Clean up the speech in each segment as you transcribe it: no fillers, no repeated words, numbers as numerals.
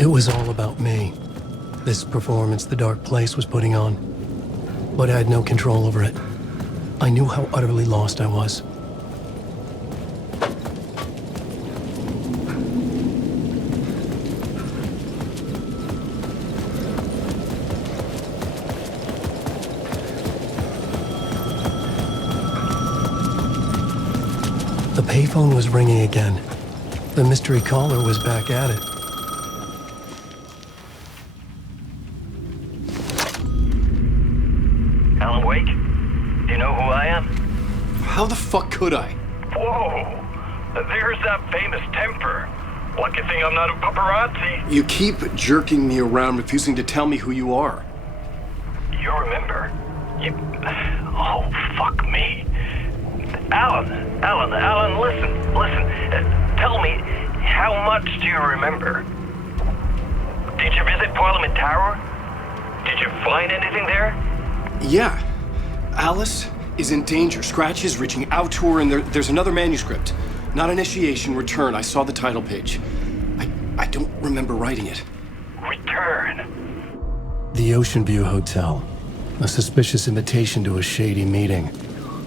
It was all about me. This performance the dark place was putting on. But I had no control over it. I knew how utterly lost I was. The payphone was ringing again. The mystery caller was back at it. Alan Wake? Do you know who I am? How the fuck could I? Whoa! There's that famous temper. Lucky thing I'm not a paparazzi. You keep jerking me around, refusing to tell me who you are. You remember? Oh, fuck me. Alan, listen. Tell me, how much do you remember? Did you visit Parliament Tower? Did you find anything there? Yeah. Alice is in danger. Scratch is reaching out to her, and there's another manuscript. Not initiation, return. I saw the title page. I don't remember writing it. Return. The Ocean View Hotel. A suspicious invitation to a shady meeting.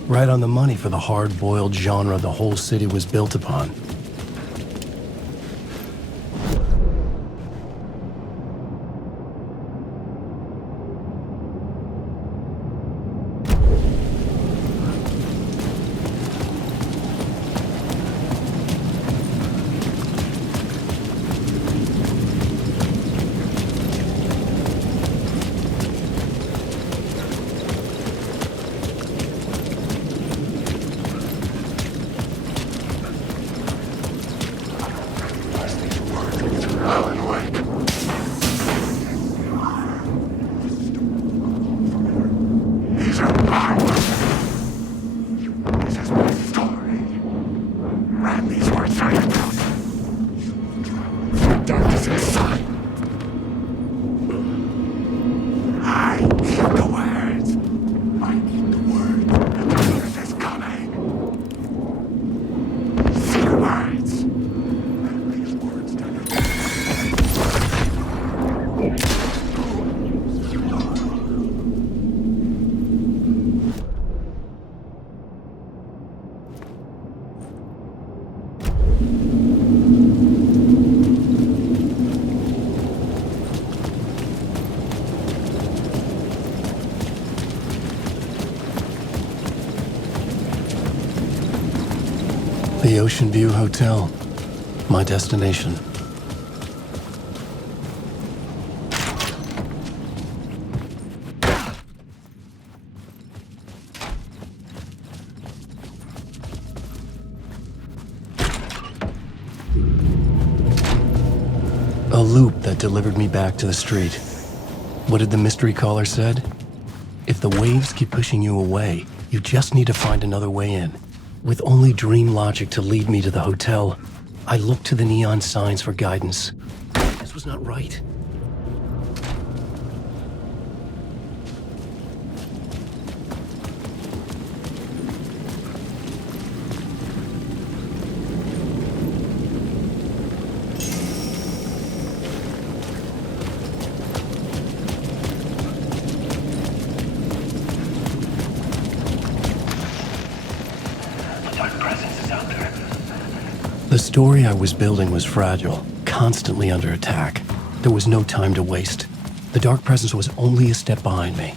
Right on the money for the hard-boiled genre the whole city was built upon. The Ocean View Hotel. My destination. A loop that delivered me back to the street. What did the mystery caller said? If the waves keep pushing you away, you just need to find another way in. With only dream logic to lead me to the hotel, I looked to the neon signs for guidance. This was not right. The story I was building was fragile, constantly under attack. There was no time to waste. The dark presence was only a step behind me.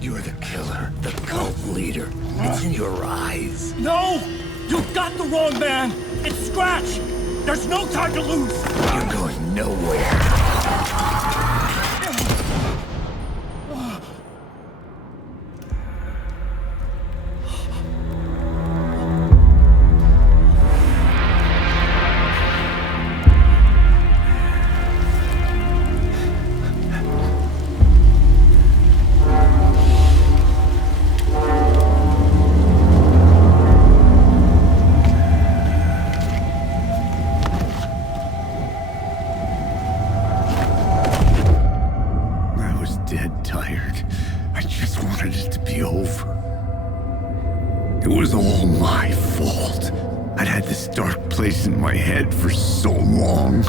You're the killer, the cult leader. It's in your eyes. No! You got the wrong man! It's Scratch! There's no time to lose! You're going nowhere. be over. It was all my fault. I'd had this dark place in my head for so long.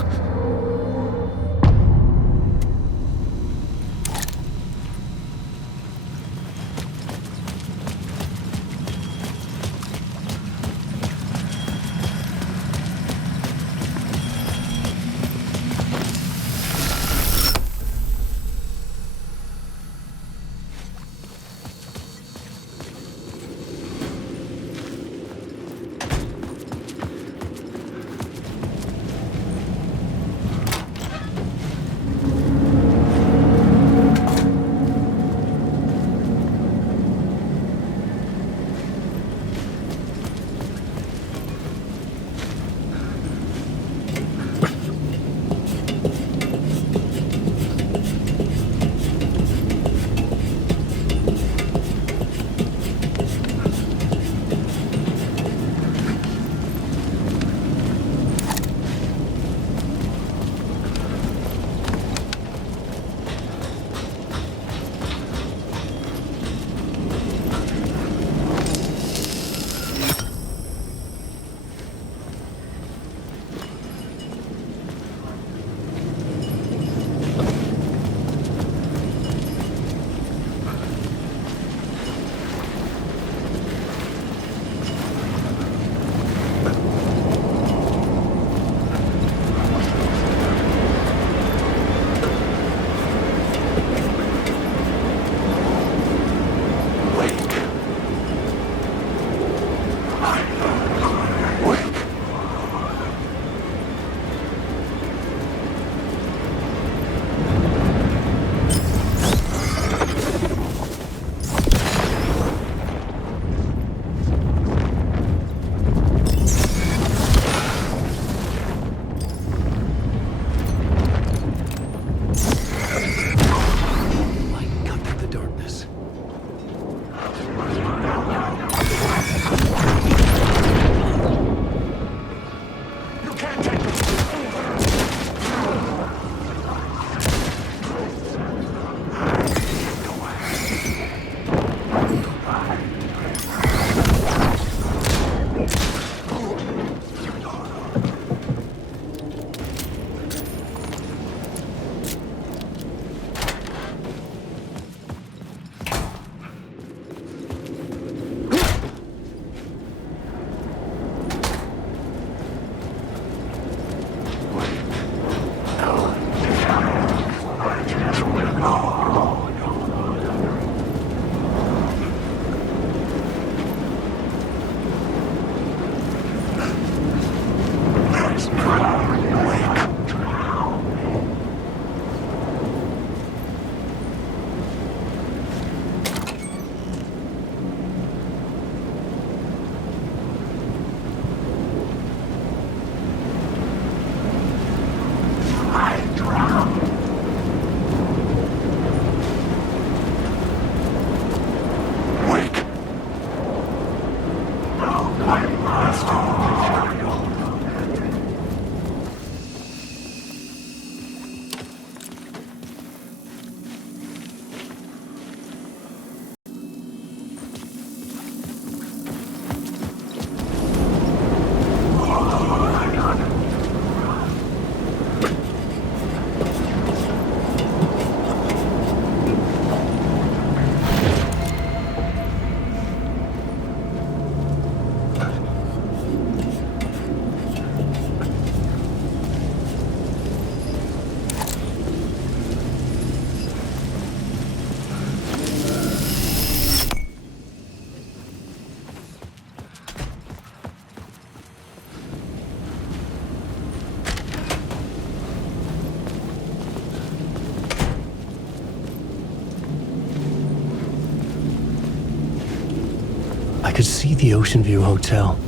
I could see the Ocean View Hotel.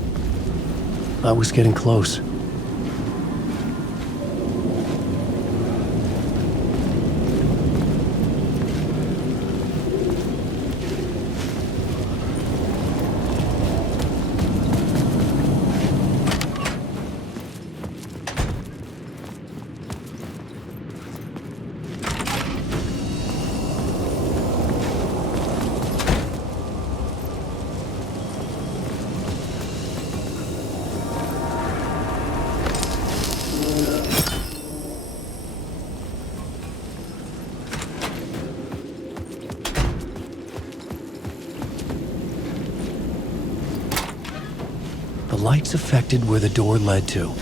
I was getting close. lights affected where the door led to.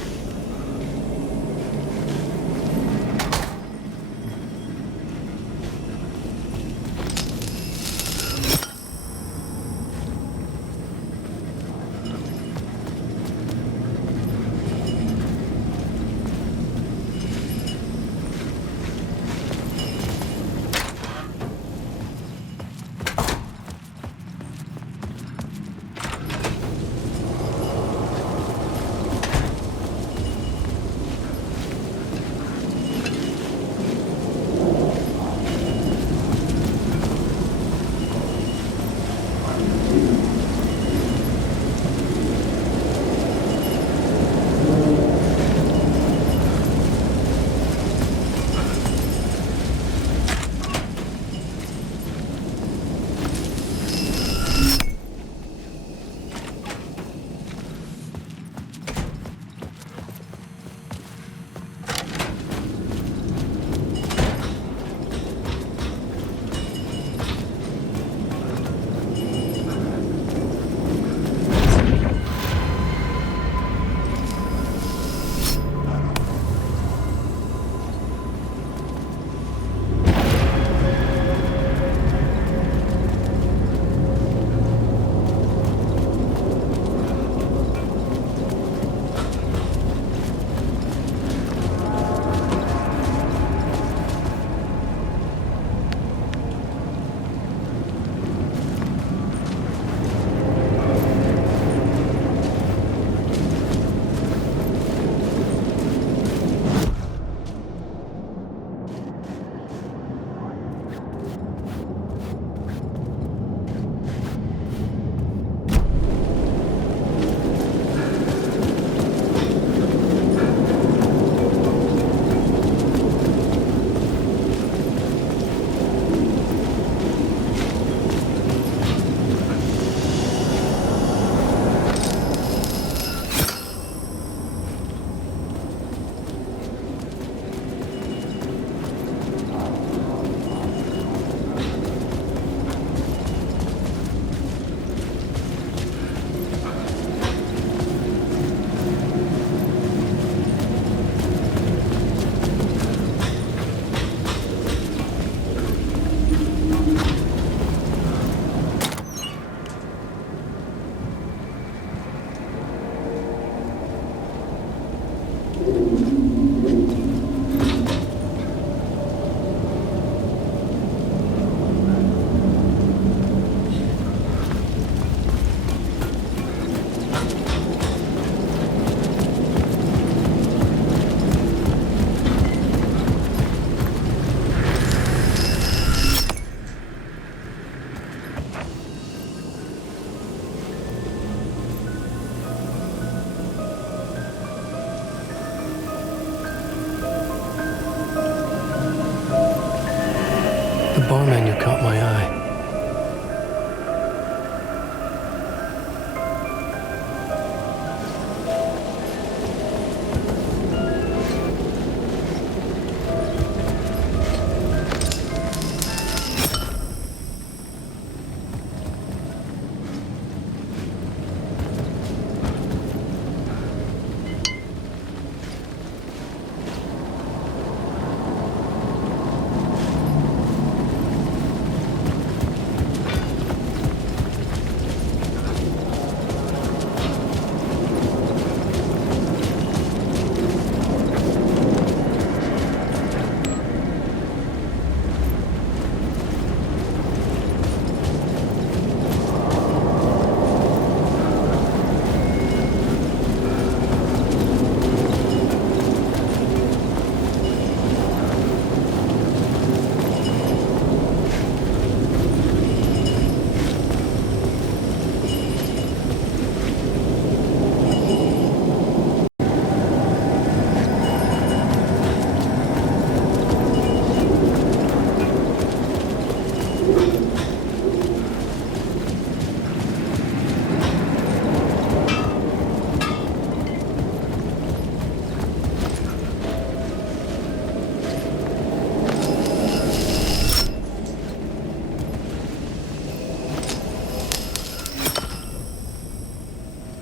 The bar menu caught my eye.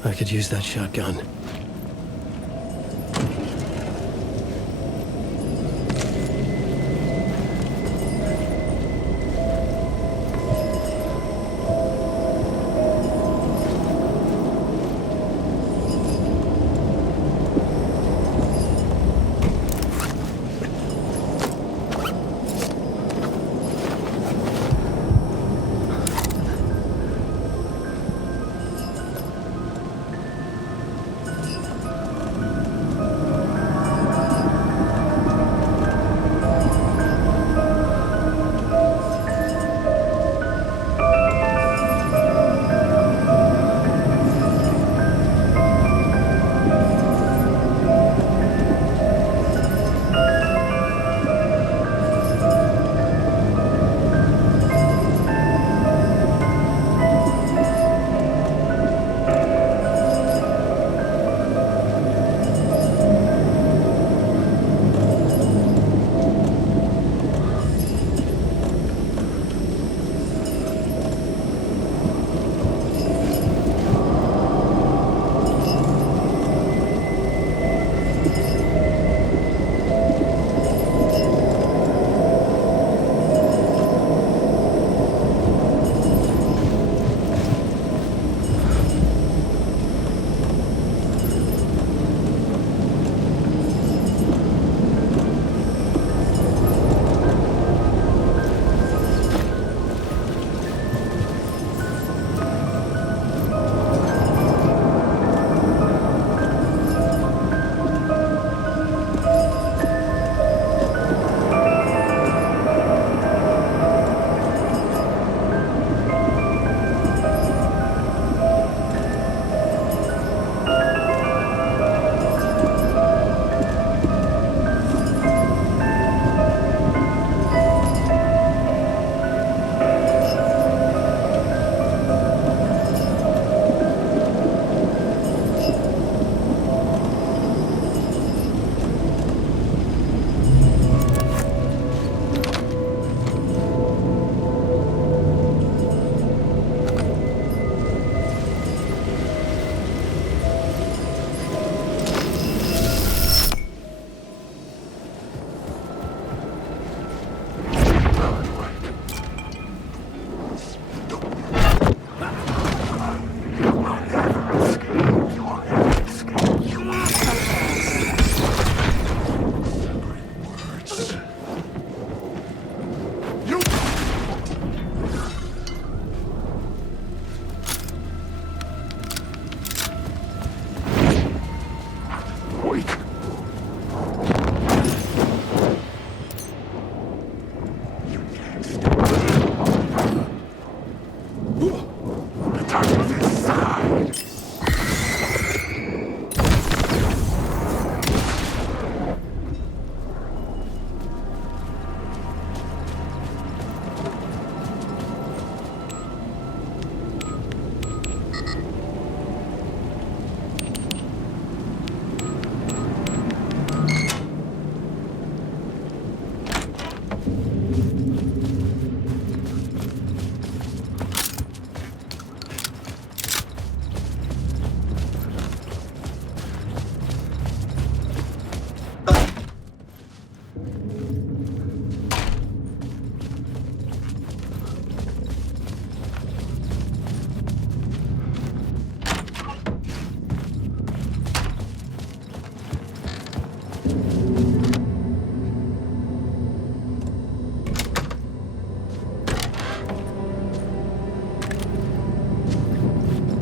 I could use that shotgun.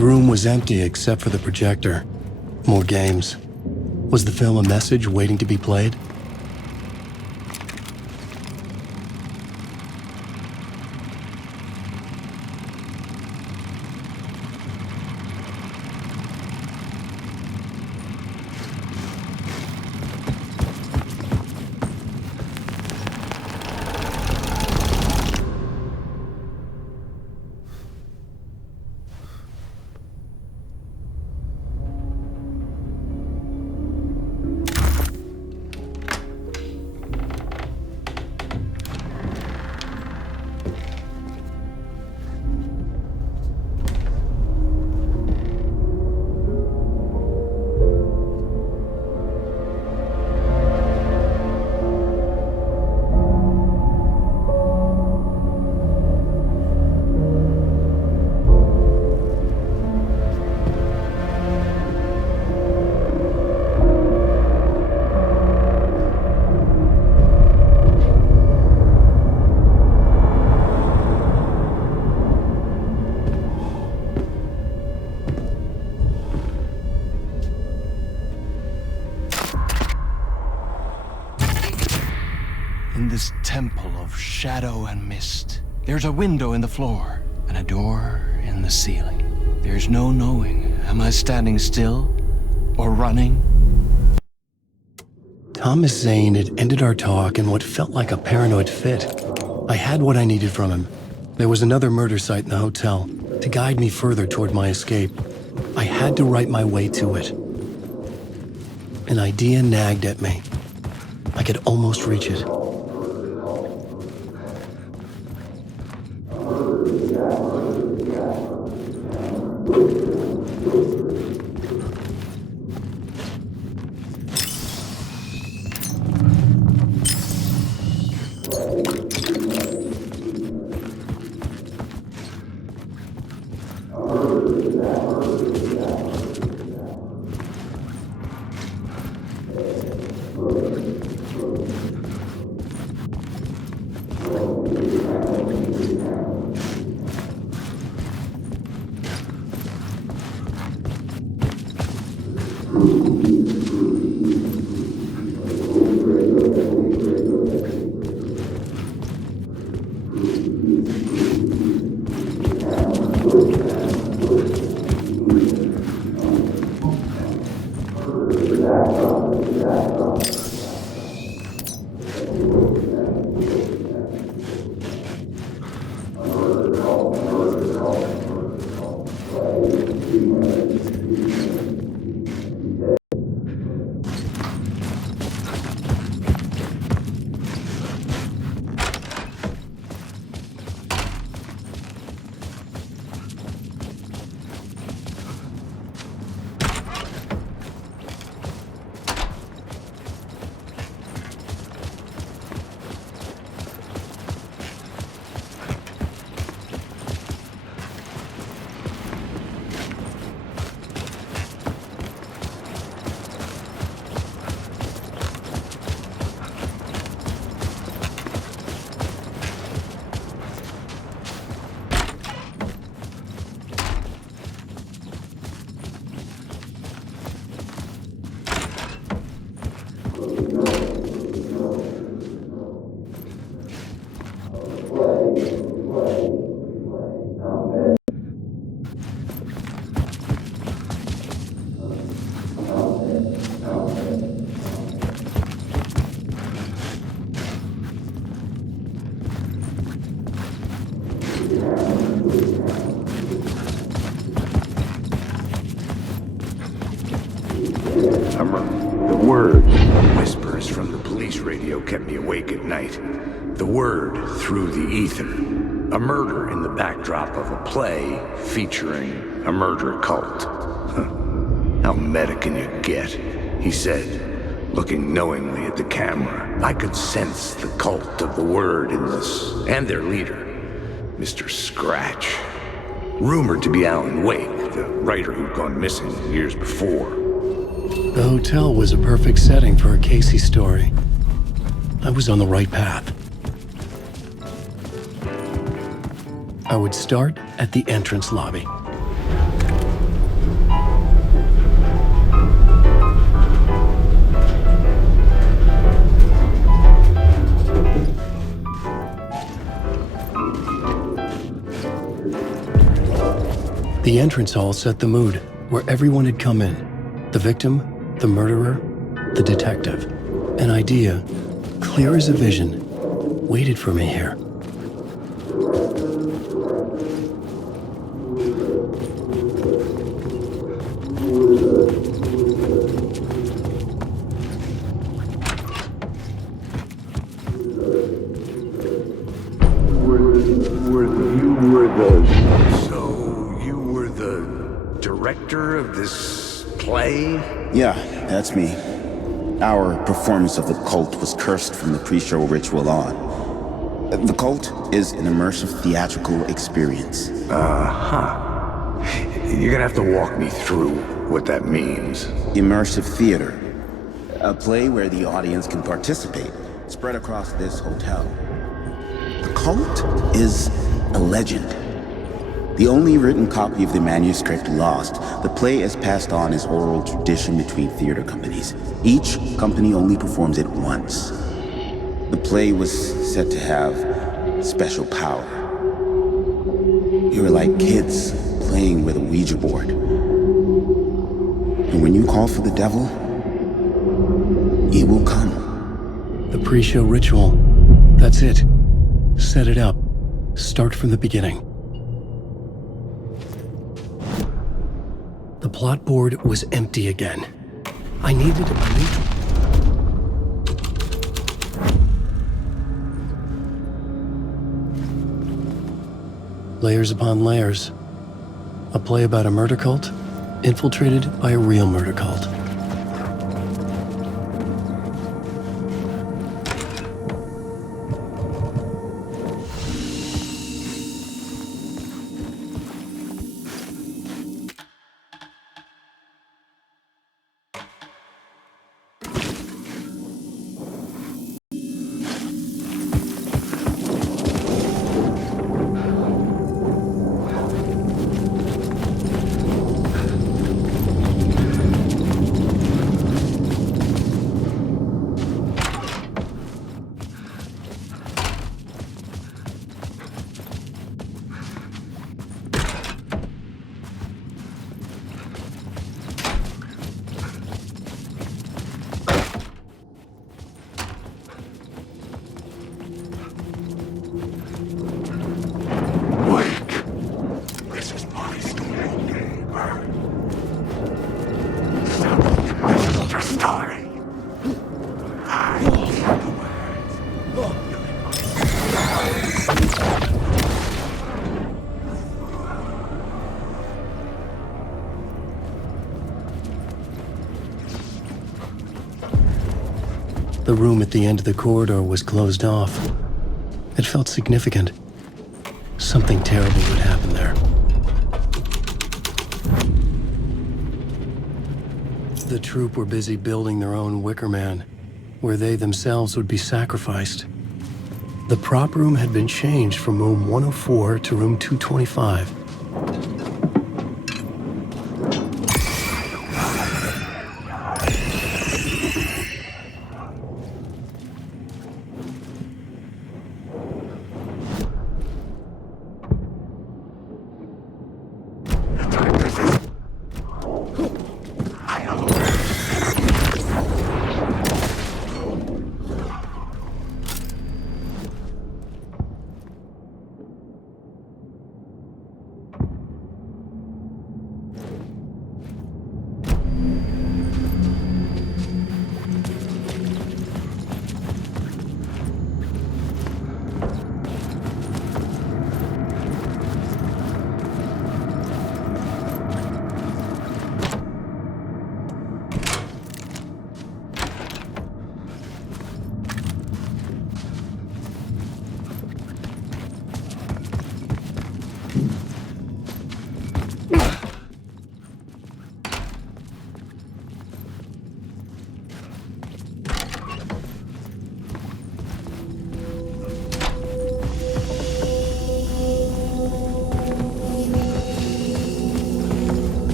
The room was empty except for the projector. More games. Was the film a message waiting to be played? In this temple of shadow and mist, there's a window in the floor and a door in the ceiling. There's no knowing, am I standing still or running? Thomas Zane had ended our talk in what felt like a paranoid fit. I had what I needed from him. There was another murder site in the hotel to guide me further toward my escape. I had to write my way to it. An idea nagged at me. I could almost reach it. The word, whispers from the police radio kept me awake at night. The word through the ether. A murder in the backdrop of a play featuring a murder cult. How meta can you get? He said, looking knowingly at the camera. I could sense the cult of the word in this, and their leader, Mr. Scratch. Rumored to be Alan Wake, the writer who'd gone missing years before. The hotel was a perfect setting for a Casey story. I was on the right path. I would start at the entrance lobby. The entrance hall set the mood, where everyone had come in. The victim, the murderer, the detective. An idea, clear as a vision, waited for me here. Director of this play? Yeah, that's me. Our performance of the cult was cursed from the pre-show ritual on. The cult is an immersive theatrical experience. You're gonna have to walk me through what that means. Immersive theater. A play where the audience can participate, spread across this hotel. The cult is a legend. The only written copy of the manuscript lost, the play is passed on as oral tradition between theater companies. Each company only performs it once. The play was said to have special power. You were like kids playing with a Ouija board. And when you call for the devil, he will come. The pre-show ritual. That's it. Set it up. Start from the beginning. The plot board was empty again. I needed a neutral. Layers upon layers. A play about a murder cult, infiltrated by a real murder cult. The room at the end of the corridor was closed off. It felt significant. Something terrible would happen there. The troupe were busy building their own Wicker Man, where they themselves would be sacrificed. The prop room had been changed from room 104 to room 225.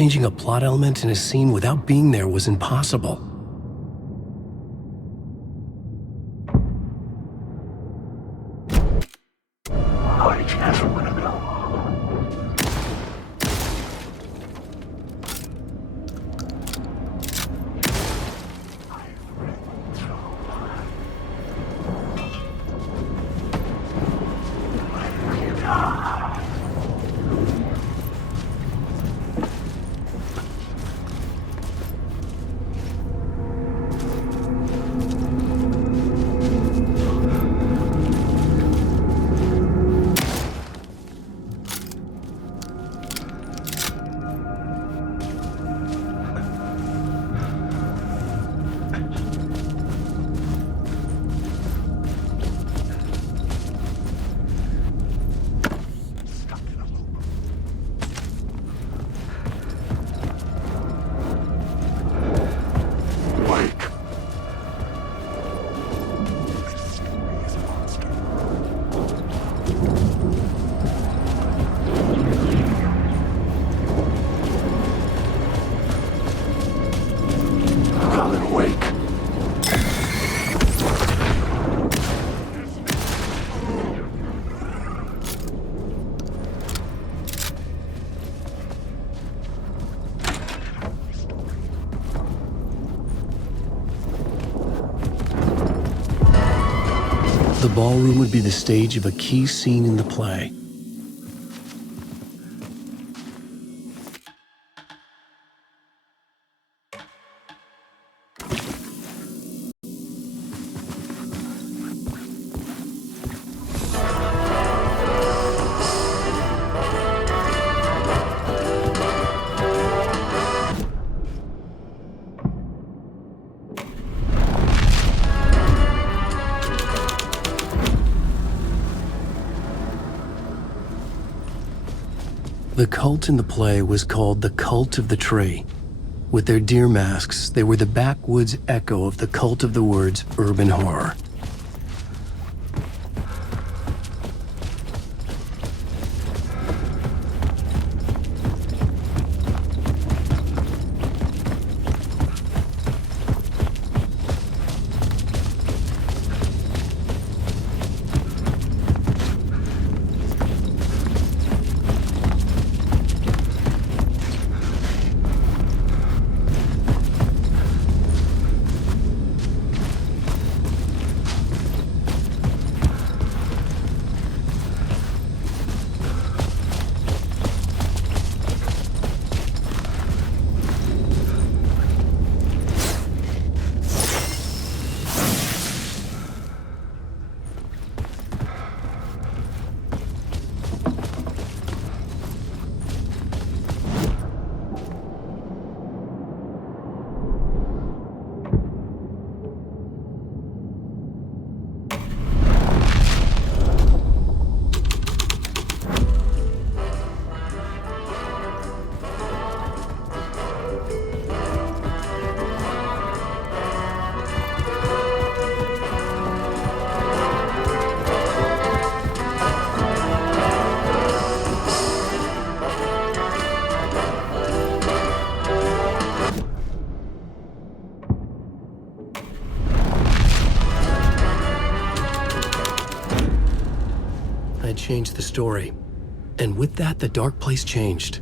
Changing a plot element in a scene without being there was impossible. The ballroom would be the stage of a key scene in the play. The cult in the play was called the Cult of the Tree. With their deer masks, they were the backwoods echo of the cult of the word's urban horror. I changed the story, and with that, the dark place changed.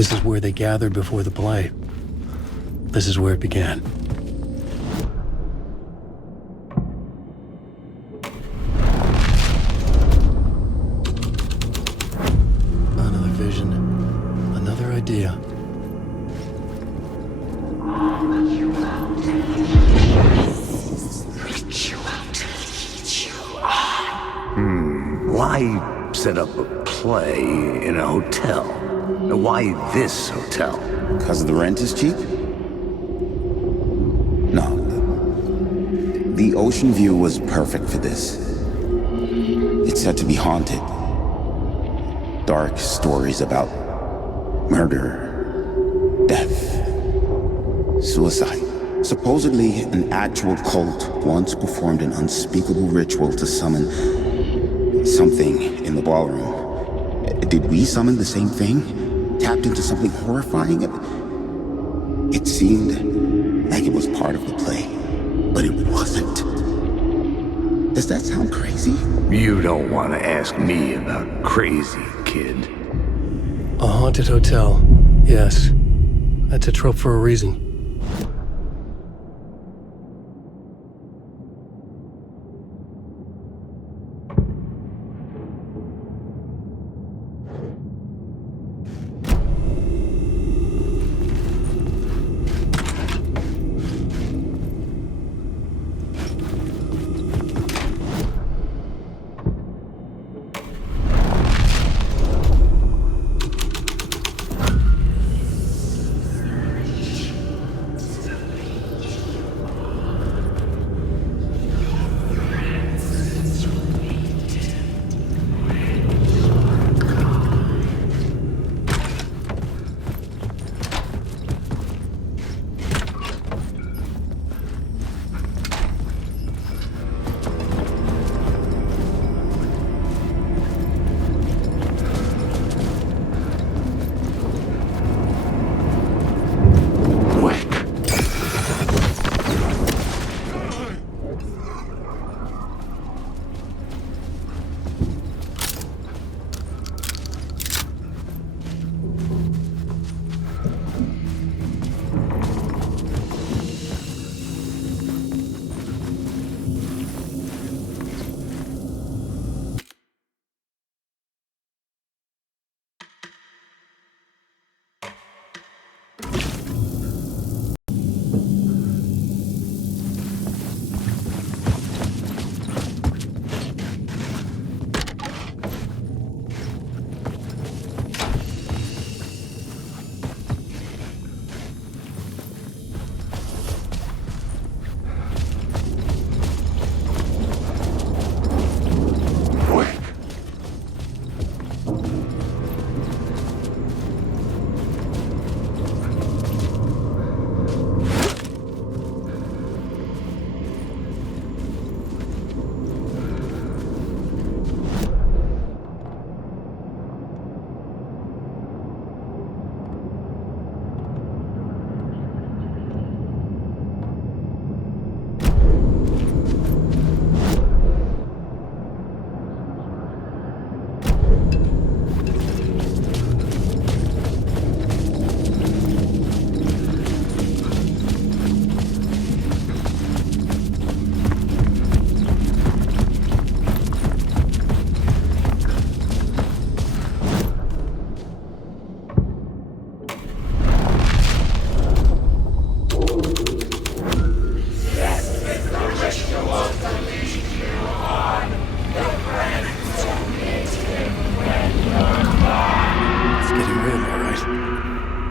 This is where they gathered before the play. This is where it began. Another vision. Another idea. Why set up a play in a hotel? Why this hotel? Because the rent is cheap? No. The ocean view was perfect for this. It's said to be haunted. Dark stories about murder, death, suicide. Supposedly, an actual cult once performed an unspeakable ritual to summon something in the ballroom. Did we summon the same thing? Tapped into something horrifying? It seemed like it was part of the play, but it wasn't. Does that sound crazy? You don't want to ask me about crazy, kid. A haunted hotel. Yes. That's a trope for a reason.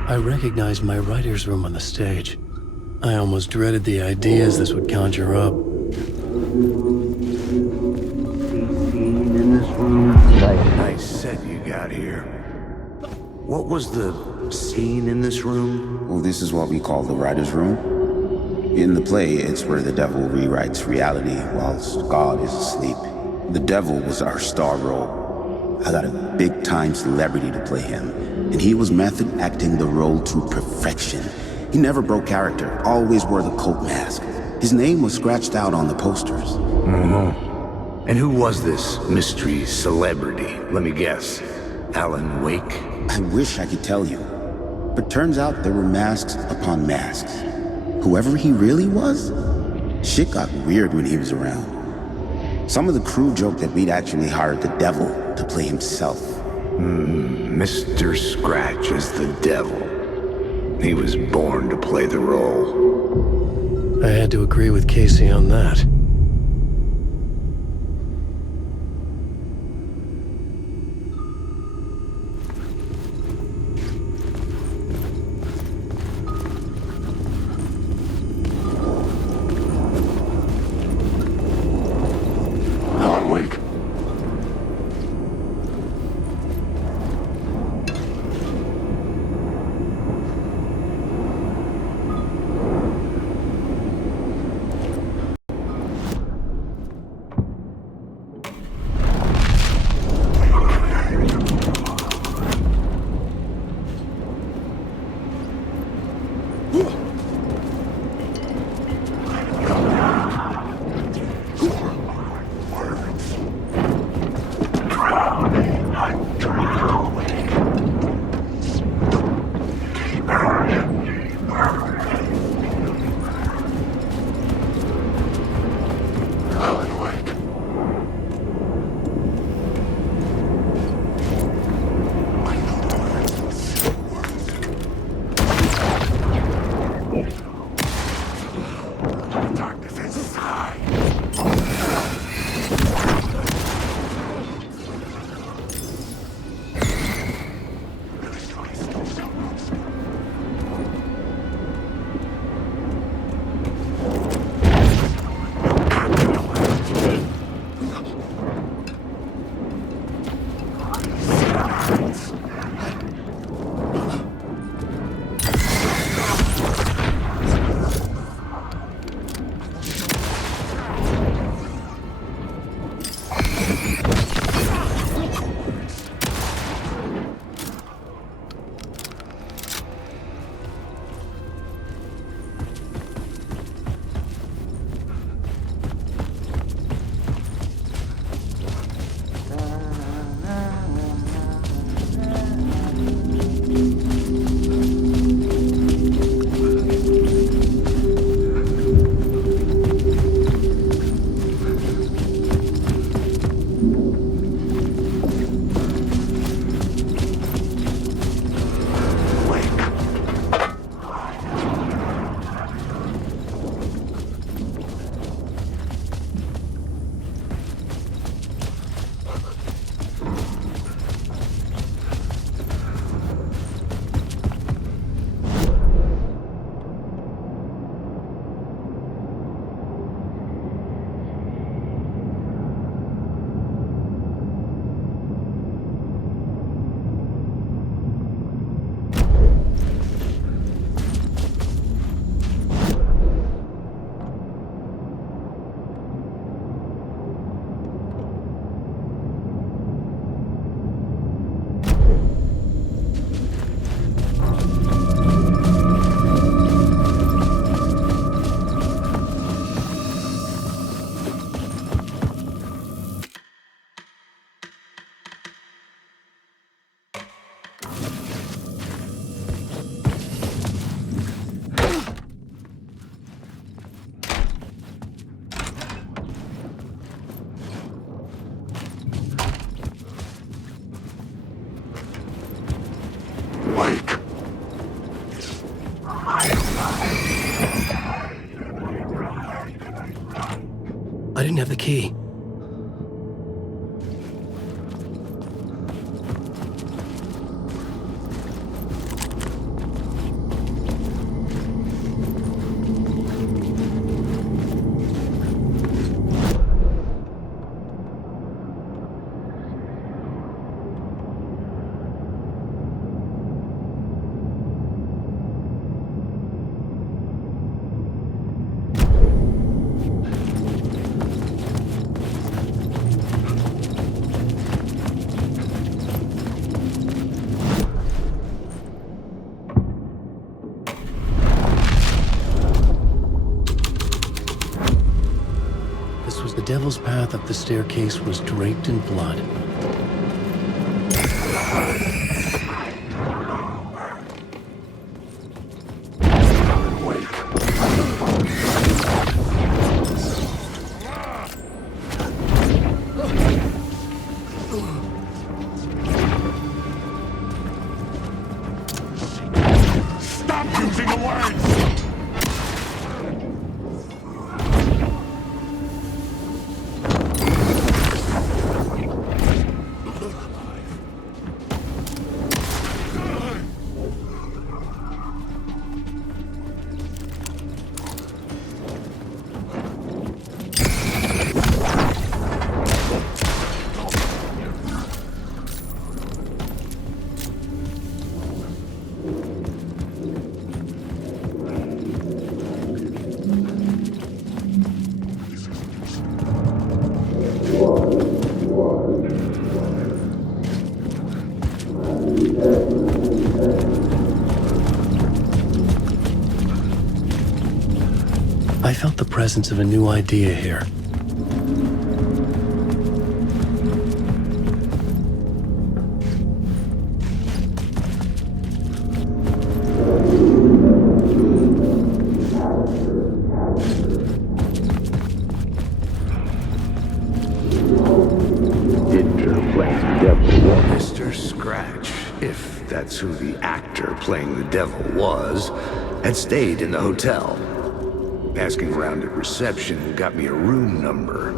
I recognized my writer's room on the stage. I almost dreaded the ideas this would conjure up. Nice set you got here. What was the scene in this room? Well, this is what we call the writer's room. In the play, it's where the devil rewrites reality whilst God is asleep. The devil was our star role. I got a big-time celebrity to play him, and he was method acting the role to perfection. He never broke character, always wore the cult mask. His name was scratched out on the posters. And who was this mystery celebrity? Let me guess. Alan Wake? I wish I could tell you. But turns out there were masks upon masks. Whoever he really was, shit got weird when he was around. Some of the crew joked that we'd actually hired the devil to play himself. Mr. Scratch is the devil. He was born to play the role. I had to agree with Casey on that. I didn't have the key. The devil's path up the staircase was draped in blood. Stop using the words! I felt the presence of a new idea here. Mr. Scratch, if that's who the actor playing the devil was, had stayed in the hotel. Asking around at reception got me a room number.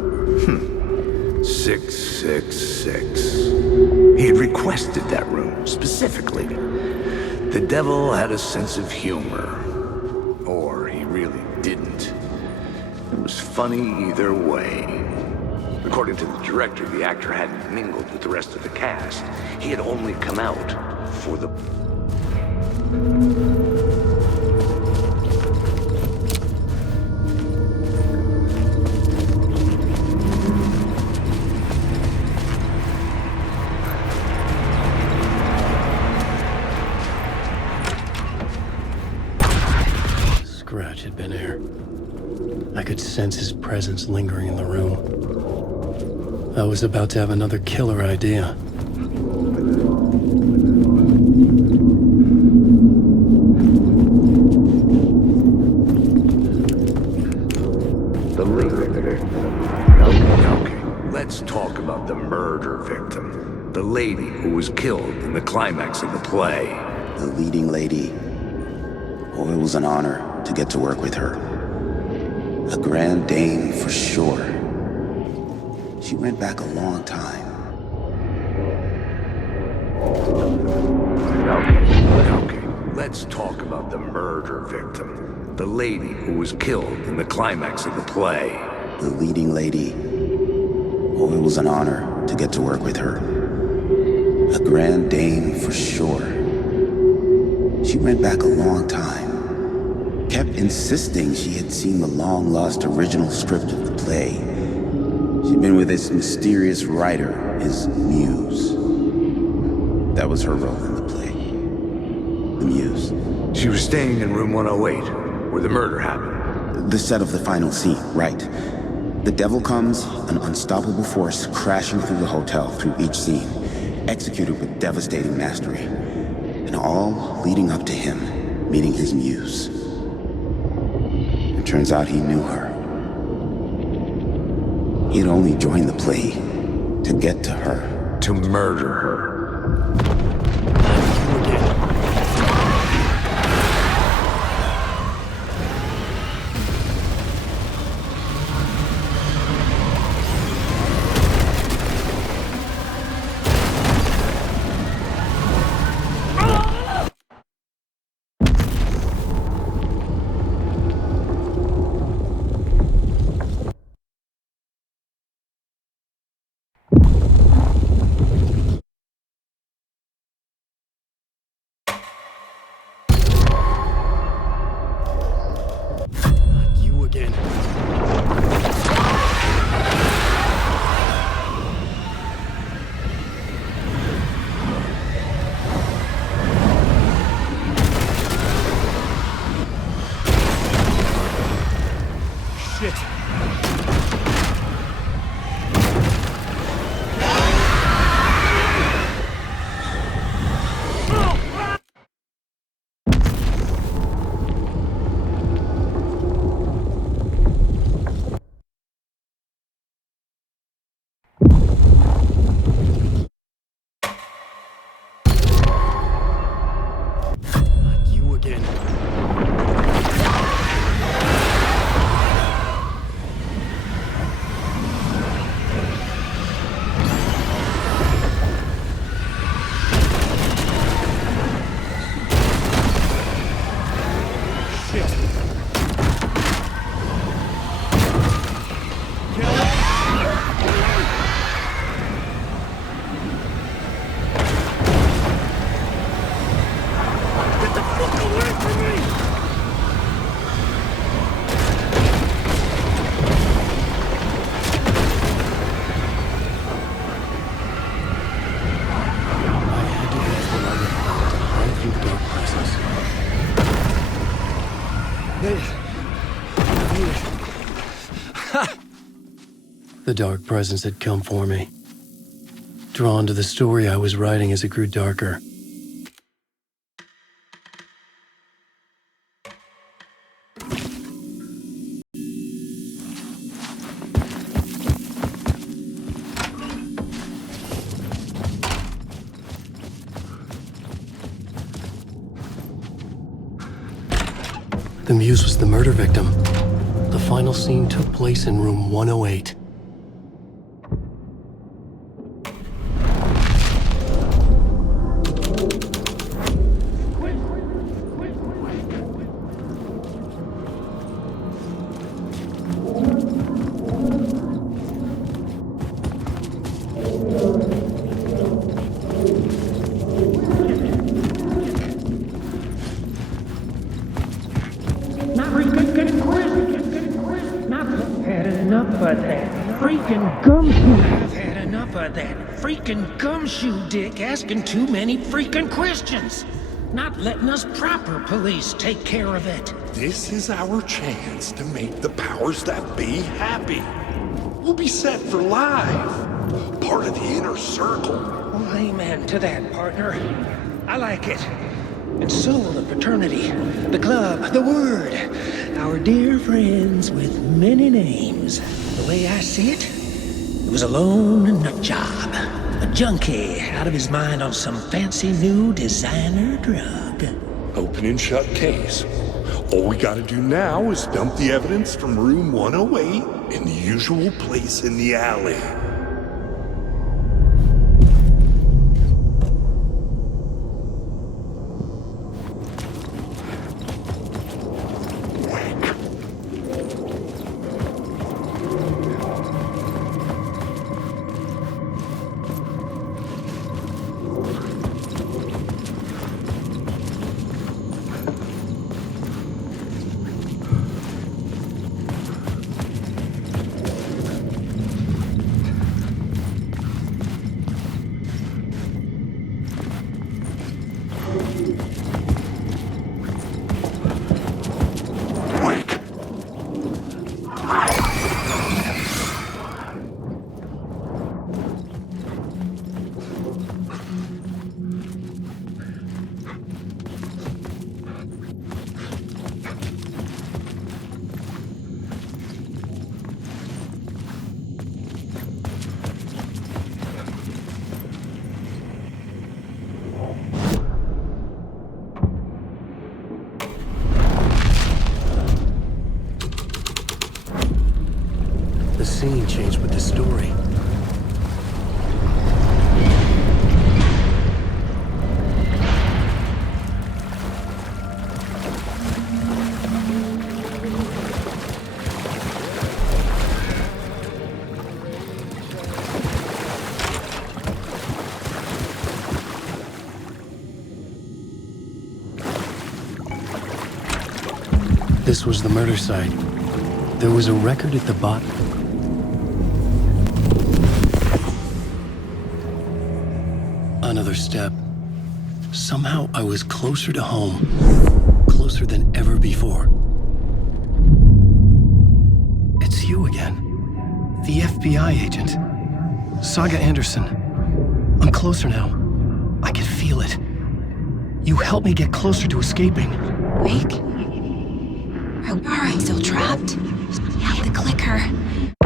666. He had requested that room, specifically. The devil had a sense of humor. Or he really didn't. It was funny either way. According to the director, the actor hadn't mingled with the rest of the cast. He had only come out for the... Scratch had been here. I could sense his presence lingering in the room. I was about to have another killer idea. The leader. Okay. Let's talk about the murder victim. The lady who was killed in the climax of the play. The leading lady. Oh, it was an honor to get to work with her. A grand dame for sure. She went back a long time. Okay. Let's talk about the murder victim. The lady who was killed in the climax of the play. The leading lady. Oh, it was an honor to get to work with her. A grand dame for sure. She went back a long time. Kept insisting she had seen the long-lost original script of the play. She'd been with this mysterious writer, his muse. That was her role in the play. The muse. She was staying in room 108, where the murder happened. The set of the final scene, right. The devil comes, an unstoppable force crashing through the hotel through each scene, executed with devastating mastery. And all leading up to him meeting his muse. It turns out he knew her. He had only joined the play to get to her. To murder her. You again. The dark presence had come for me, drawn to the story I was writing as it grew darker. The muse was the murder victim. The final scene took place in room 108. Gumshoe dick asking too many freaking questions. Not letting us proper police take care of it. This is our chance to make the powers that be happy. We'll be set for life. Part of the inner circle. Well, amen to that, partner. I like it. And so the fraternity, the club, the word. Our dear friends with many names. The way I see it, it was a lone nut job. A junkie out of his mind on some fancy new designer drug. Open and shut case. All we gotta do now is dump the evidence from room 108 in the usual place in the alley. The scene changed with the story. This was the murder site. There was a record at the bottom. Another step. Somehow I was closer to home. Closer than ever before. It's you again. The FBI agent. Saga Anderson. I'm closer now. I can feel it. You helped me get closer to escaping. Wake? Are we still trapped? Yeah, the clicker.